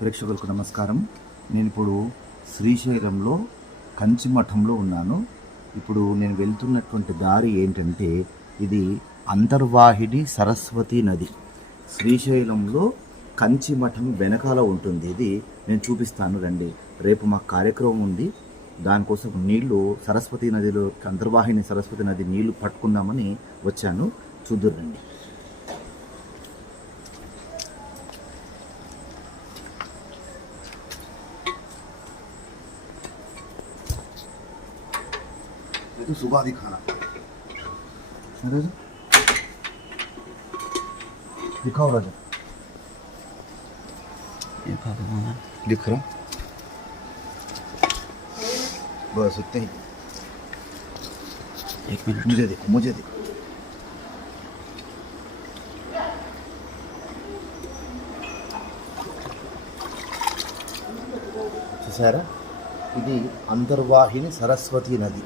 ప్రేక్షకులకు నమస్కారం. నేను ఇప్పుడు శ్రీశైలంలో కంచిమఠంలో ఉన్నాను. ఇప్పుడు నేను వెళ్తున్నటువంటి దారి ఏంటంటే, ఇది అంతర్వాహిని సరస్వతి నది. శ్రీశైలంలో కంచిమఠం వెనకాల ఉంటుంది. ఇది నేను చూపిస్తాను రండి. రేపు మాకు కార్యక్రమం ఉంది, దానికోసం నీళ్లు సరస్వతి నదిలో, అంతర్వాహిని సరస్వతి నది నీళ్లు పట్టుకుందామని వచ్చాను. చూద్దురు రండి. तो सुबह दिखाना दिखाओ राजा, दिख रहा बस इतने ही. एक मिनट, मुझे देखो, मुझे देखो. చూసారా, ఇది అంతర్వాహిని సరస్వతి నది.